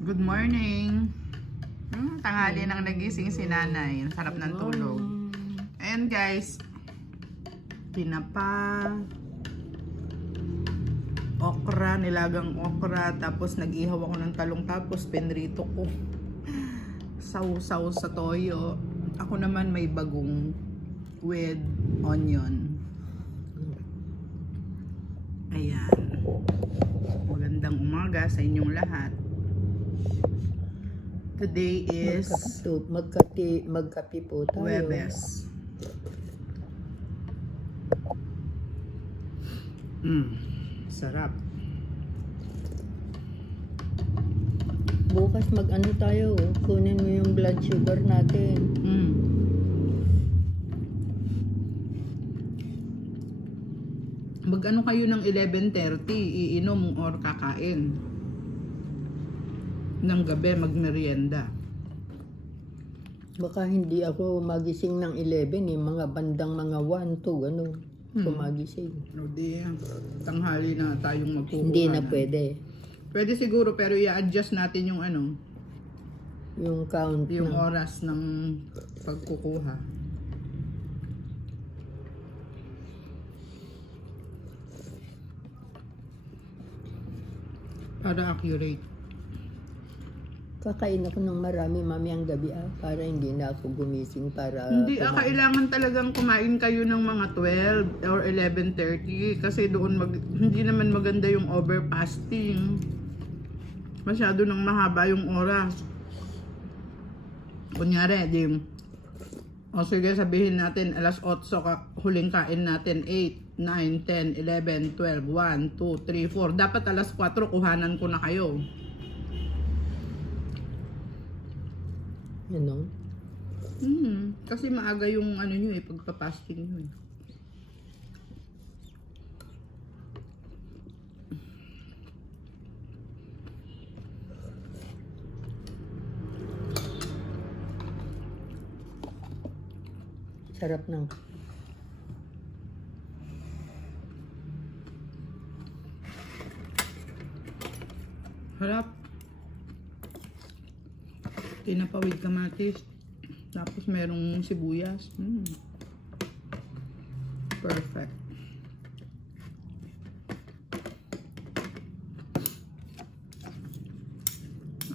Good morning. Tanghali nang nagising si nanay. Ang sarap ng tulog. Ayan guys. Tinapa. Okra, nilagang okra. Tapos nag-ihaw ako ng talong. Tapos pinrito ko. Saw-saw sa toyo. Ako naman may bagong with onion. Ayan. Magandang umaga sa inyong lahat. Today is magkape po tayo. Huwebes. Sarap. Bukas mag-ano tayo, kunin mo yung blood sugar natin. Mag-ano kayo ng 11:30, iinom or kakain. Ng gabi, magmerienda. Baka hindi ako magising ng 11 mga bandang mga 1, 2, ano, kumagising. No, di, tanghali na tayong magkukuha. Hindi na pwede. Pwede siguro, pero i-adjust natin yung ano, yung count yung na. oras ng pagkukuha. Para accurate. Kakain ako ng marami mamayang gabi para hindi na ako gumising para Hindi, kumain. kailangan talagang kumain kayo ng mga 12 or 11:30 kasi doon hindi naman maganda yung overfasting. Masyado nang mahaba yung oras. Kunyari, o sige sabihin natin alas 8 huling kain natin, 8, 9, 10, 11, 12, 1, 2, 3, 4. Dapat alas 4 kuhanan ko na kayo. Ano? Kasi maaga yung ano nyo pagpa-fasting nyo Sarap ng harap. Tinapawid kamatis. Tapos merong sibuyas. Perfect.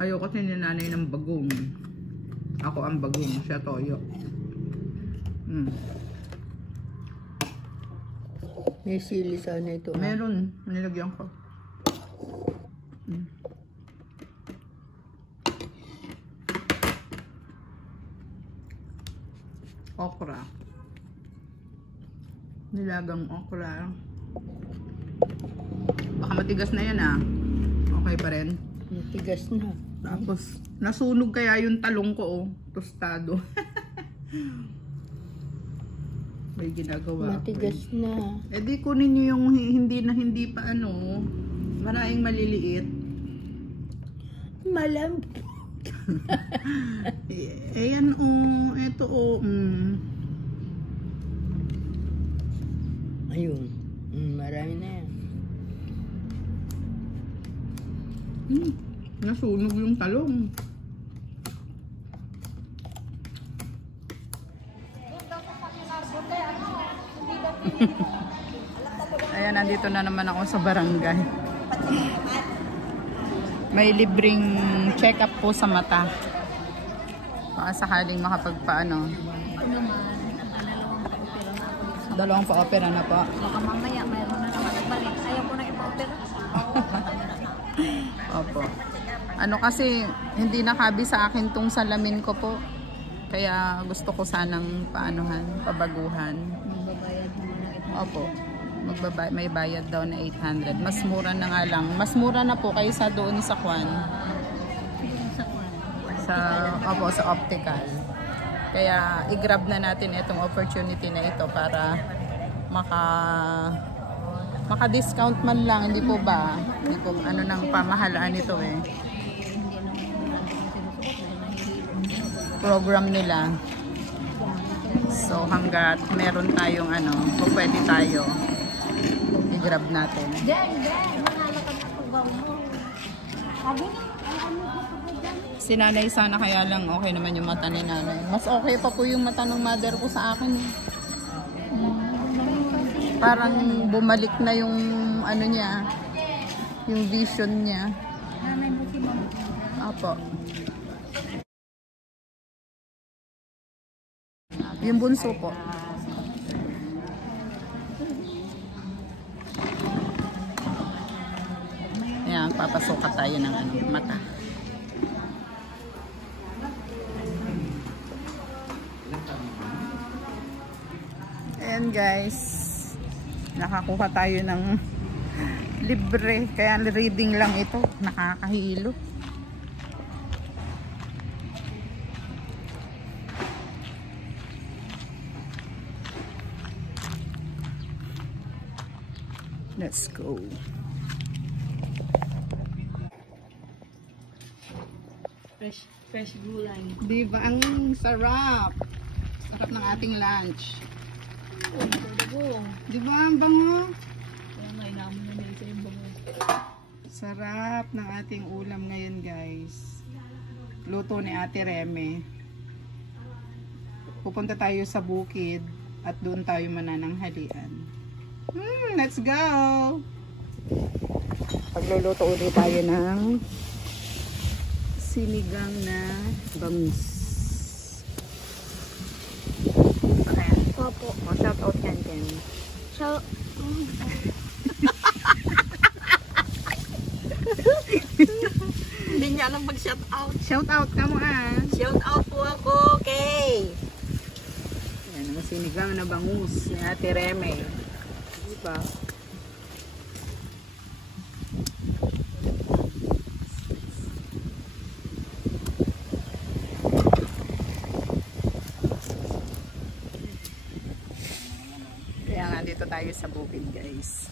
Ayaw kasi ni nanay ng bagong. Ako ang bagong, siya toyo. may sili sana ito. Meron, nilagyan ko. Okra. Nilagang okra. Baka matigas na yan Okay pa rin. Matigas na. Tapos, nasunog kaya yung talong ko tostado. May ginagawa Matigas na. Eh di kunin nyo yung hindi pa maraming maliliit. Malam. Ayan eto Ayun. Marami na yan. Nasunog yung talong. Ayan, nandito na naman ako sa barangay. May libreng check-up po sa mata. Baka sakaling makapagpaano. Dalawang pa-opera na po. Baka mamaya mayroon na naman nagbalik. Ayaw ko na ipa-opera. Opo. Ano kasi, hindi nakabi sa akin tong salamin ko po. Kaya gusto ko sanang pabaguhan. Magbabayad mo na ito. Opo. May bayad daw na 800. Mas mura na nga lang. Mas mura na po kaysa doon sa Kwan. Sa optical. Kaya i-grab na natin itong opportunity na ito para maka-discount man lang, hindi po ba? Hindi po nang pamahalaan ito program nila. So hanggat meron tayong pwede tayo i-grab natin. Manalo ka na pagbaw mo. Sabi na. Si nanay sana kaya lang okay naman yung mata ni nanay. Mas okay pa po yung mata ng mother ko sa akin. Eh. Parang bumalik na yung ano niya, yung vision niya. Nanay mo si mama. Apo. Yung bunso po. Ayan, papasukat tayo ng ano, mata. Ayan guys, nakakuha tayo ng libre, kaya reading lang ito, nakakahilo. Let's go. Fresh gulay. Diba ang sarap? Sarap ng ating lunch. Diba ang bango? Sarap ng ating ulam ngayon guys. Luto ni Ate Reme. Pupunta tayo sa bukid at doon tayo manananghalian. Let's go! Pagluluto ulit tayo ng sinigang na bangus. Okay. Opo. Shout out yan, Ken. So, Hindi niya alam mag-shout out. Shout out ka mo ah. Shout out po ako, kay. Yan ang sinigang na bangus ni Ate Reme. Diba? Kaya nga dito tayo sa bukid guys.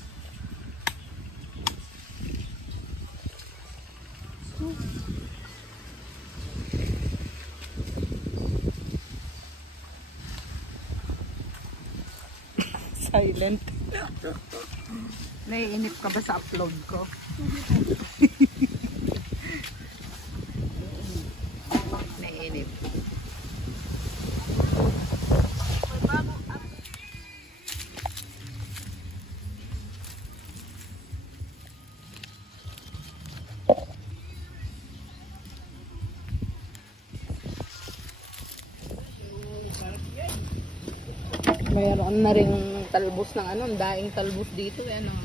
Silent. Naiinip ka ba sa upload ko? Naiinip. Mayroon na rin talbos ng ano, daing talbos dito eh, ano.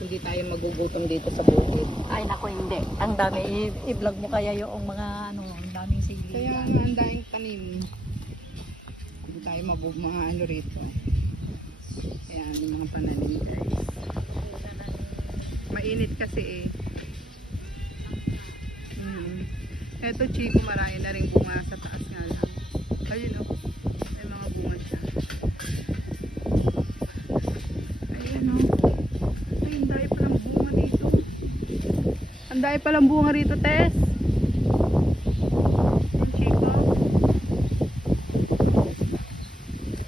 Hindi tayo magugutom dito sa bukid. ay nako hindi. Ang dami i-vlog mo kaya yung mga ano, ang daming sili. Kaya nga ang daing tanim. Hindi tayo mga ano rito. Ayan, yung mga pananim guys. Mainit kasi eh. Eto Chico, marami na rin bunga sa taas nga lang. Ayun oh. May mga bunga siya. Ayan oh. Ay, ang dami palang bunga dito. Ang dami palang bunga rito, Tess. Yung Chico.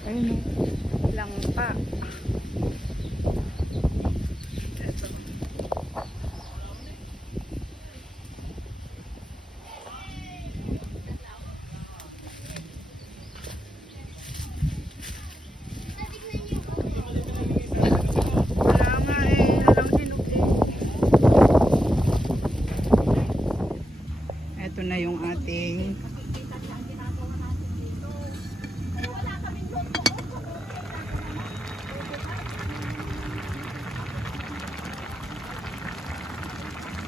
Ayun oh. Lang pa. Ito na yung ating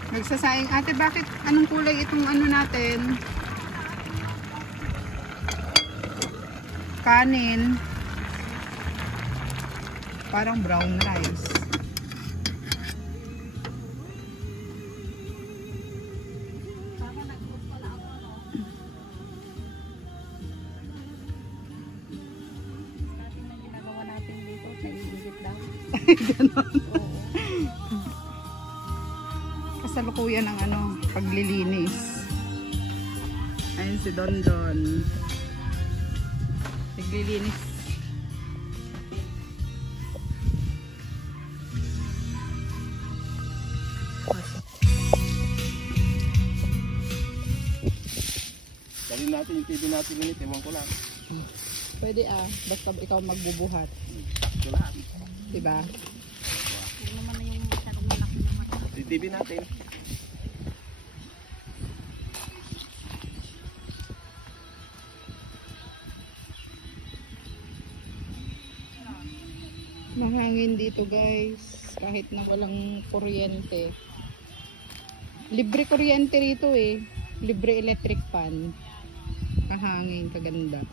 nagsasayang. Ate, bakit anong kulay itong ano natin? Kanin. Parang brown rice. Ganon. Kasalukuyan ng ano, paglilinis. Ayun si Dondon. Naglilinis. Tanggalin natin yung TV natin ulit, ewan ko lang. Pwede basta ikaw magbubuhat. Wala. Diba? Yung TV natin. Mahangin dito guys. Kahit na walang kuryente. Libre kuryente rito eh. Libre electric fan. Kahangin, kaganda.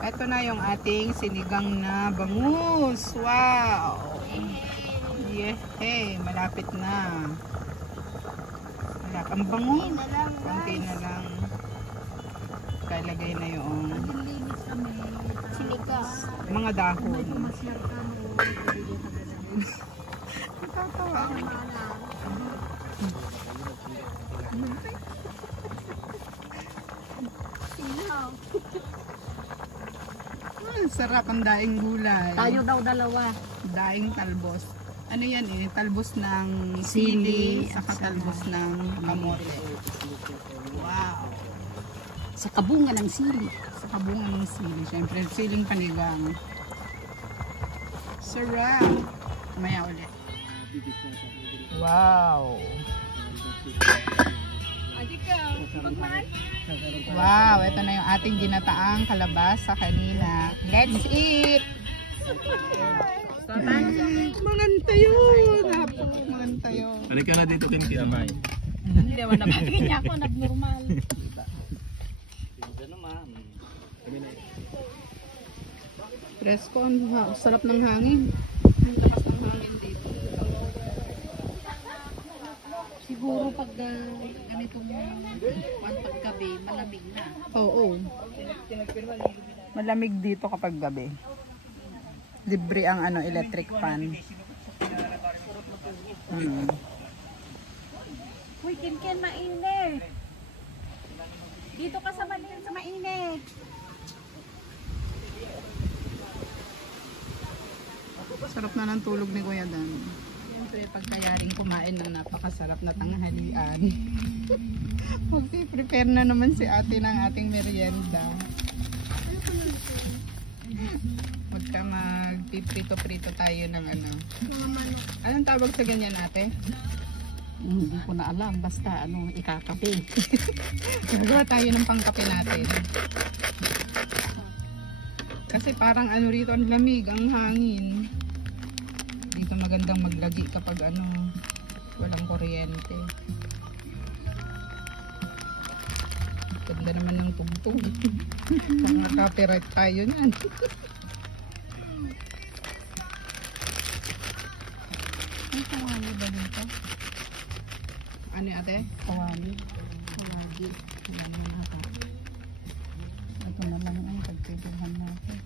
Ito na yung ating sinigang na bangus. Wow! Yehey! Malapit na. Ang bango. Konti na lang. Kalagay na yung mga dahon. Nakatawa. Sarap ang daing gulay. Tayo daw dalawa. Daing talbos. Ano yan talbos ng sili, saka talbos ng kamote. Wow! Sa kabunga ng sili. Sa kabungan ng sili. Siyempre, siling panigang. Sarap! Maya ulit. Wow! Wow! Ito na yung ating ginataang kalabasa kanina. Let's eat! Manganta yun! Apo, manganta yun. Halika na dito, Kim Kiamay. Hindi naman napatingin niya ako, nag-normal. Presko, ang sarap ng hangin. Ang takas ng hangin dito. Siguro pag ganitong paggabi, malamig na. Oo. Malamig dito kapag gabi. Libre ang electric fan. Uy, Kim, mainit. Dito ka sa Manila sa mainit. Sarap na ng tulog ni Kuya Dan. Siyempre, pagkayaring kumain ng napakasarap na tanghalian. Mag-prepare na naman si ate ng ating merienda. Magpiprito-prito tayo ng Anong tawag sa ganyan, ate? Hindi ko na alam, basta ikakape. Gagawa tayo ng pangkape natin. Kasi parang rito ang lamig, ang hangin. Dito magandang maglagi kapag walang kuryente. Ganda naman ng tugtog. Pang copyright tayo niyan. Ay, kawali ba dito? Ano yung ate? Kawali. Kawali. Ito na lang ang pagpipilhan natin.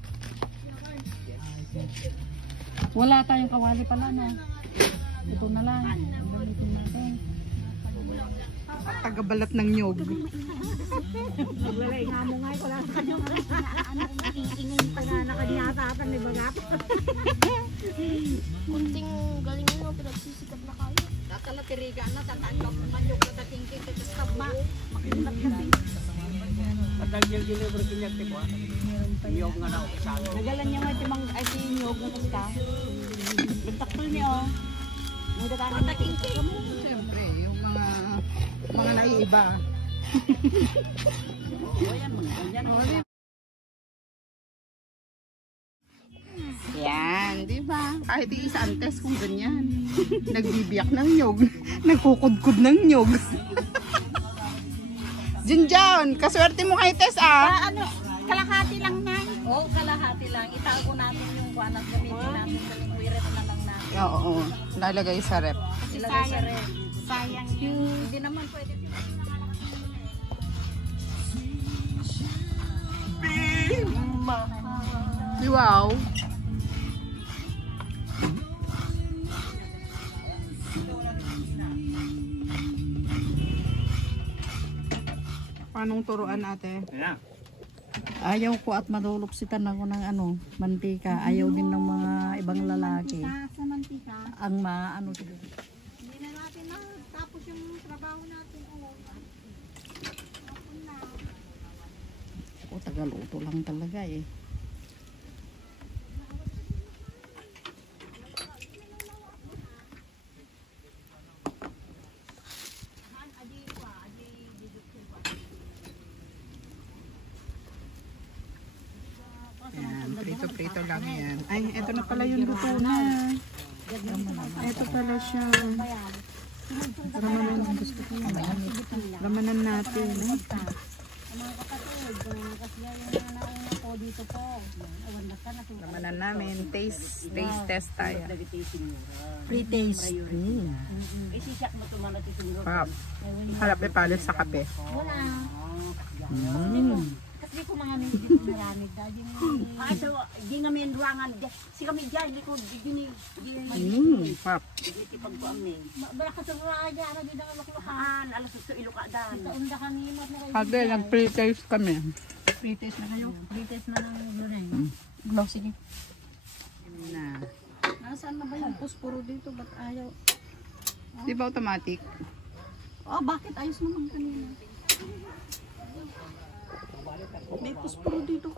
Wala tayong kawali pala na. Ito na lang. Ito natin. Tagabalat ng nyog. Naglalay nga mo nga. Wala sa kanyang ingin pa na nakanyatatan ni Bagat. Kunting galing mo, pinagsisikap na kayo. Tatala tiriga na, tatanggaw naman yung nadating kita sa sabma. Makilat ka din. Nagalan niya nga timang ay si Nyog na kasta. Bentaktul niya May dadating kita mo. Siyempre, yung mga naiiba. Yan, di ba? Kahit isa antes kung ganyan. Nagbibiyak ng nyog. Nagkukudkud ng nyog. Junjun, kaswerte mo kay Tess Kalahati lang na. Oo, kalahati lang. Itago natin yung kuwan at gamitin natin sa lingwiret na lang natin. Oo, lalagay sa rep. Ilagay sa rep. Sayang yun. Hindi naman pwede. Wow. Paanong turuan ate? Yeah. Ayaw ko at malulupsitan ako ng mantika. Ayaw din ng mga ibang lalaki. Sa mantika. Ang maano dito. Hindi na natin na tapos yung trabaho natin. O, tagaluto lang talaga eh. Yan, prito-prito lang yan. Ay, eto na pala yung luto na. Eto pala siya. Ramanan natin. Mga kapatid, kasi yung nauna po dito po. Awan ka na. Ramanan namin. Taste test tayo. Free taste. Pap. Harap ipalit sa kape. Wala. Kasi ko mga minute dito maraming dahil Aso, di nga may ruangan. Si kami dyan, di ko, di Pap. pagbuang ni. bala ka sa mga dyan, ano din ang maklukaan. Haan, alas gusto ilukadan. Taunda ka ni Mat na kayo. Ate, nag-pre-taste kami. Free taste na kayo. Free taste na ng Lorraine. Glow, sige. Na. Nasaan na ba yung posporo dito? Ba't ayaw? Di ba automatic? Oh, bakit? Ayos naman kanina. May posporo dito.